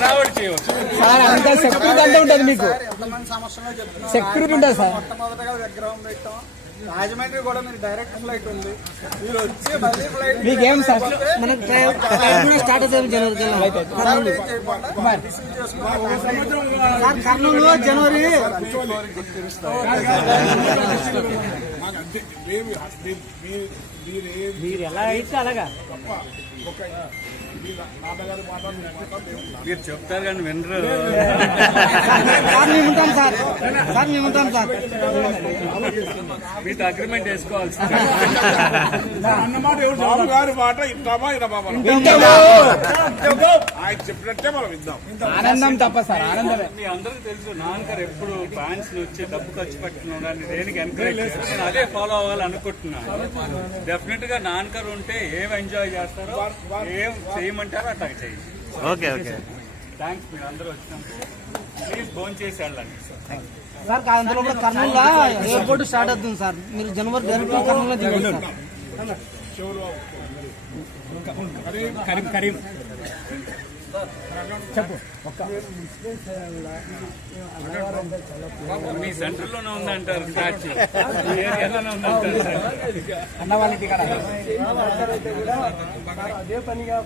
Sir అంతా security అంతా ఉంటుంది మీకు, సెక్యూరిటీ ఉంటుంది సార్. మొట్టమొదటిగా విగ్రహం పెట్టాం. రాజమండ్రి కూడా మీకు డైరెక్ట్ ఫ్లైట్ ఉంది. మీరు వచ్చి మళ్ళీ ఫ్లైట్ మీకేం సార్ మనకు స్టార్ట్ అవుతుంది కర్నూలు జనవరి మీరు ఎలా అయితే అలాగా మీరు చెప్తారు కానీ వినరు. మేము ఉంటాం సార్, మేము ఉంటాం సార్. మీతో అగ్రిమెంట్ వేసుకోవాలి. గారి మాట ఇంటామా ఆయన చెప్పినట్టే మనం ఇద్దాం. ఆనందం తప్ప సార్, ఆనందమే. మీ అందరికీ తెలుసు నాన్నగారు ఎప్పుడు ఫ్యాన్స్ వచ్చి డబ్బు ఖర్చు పెట్టిన దేనికి ఎంకరేజ్ చేస్తారు. నేను అదే ఫాలో అవ్వాలనుకుంటున్నాను. డెఫినెట్ గా నాన్నగారు ఉంటే ఏం ఎంజాయ్ చేస్తారో, ఏం చేయమంటారో అట్లా చేయండి. Okay okay, thanks. మీరు అందరూ వచ్చినందుకు ప్లీజ్ ఫోన్ చేసి వెళ్ళండి సార్. అందులో కూడా కర్నూలు ఎయిర్పోర్ట్ స్టార్ట్ అవుతుంది సార్. మీరు జనవరి డైరెక్ట్ కర్నూలు దిగండి సార్. కరీం చెప్పు. మీ సెంటర్ లోనే ఉందంటారు, స్టాచ్యూ ఏరియాలోనే ఉందంటారు. అన్న వాళ్ళ ఇంటి కాడ అదే పనిగా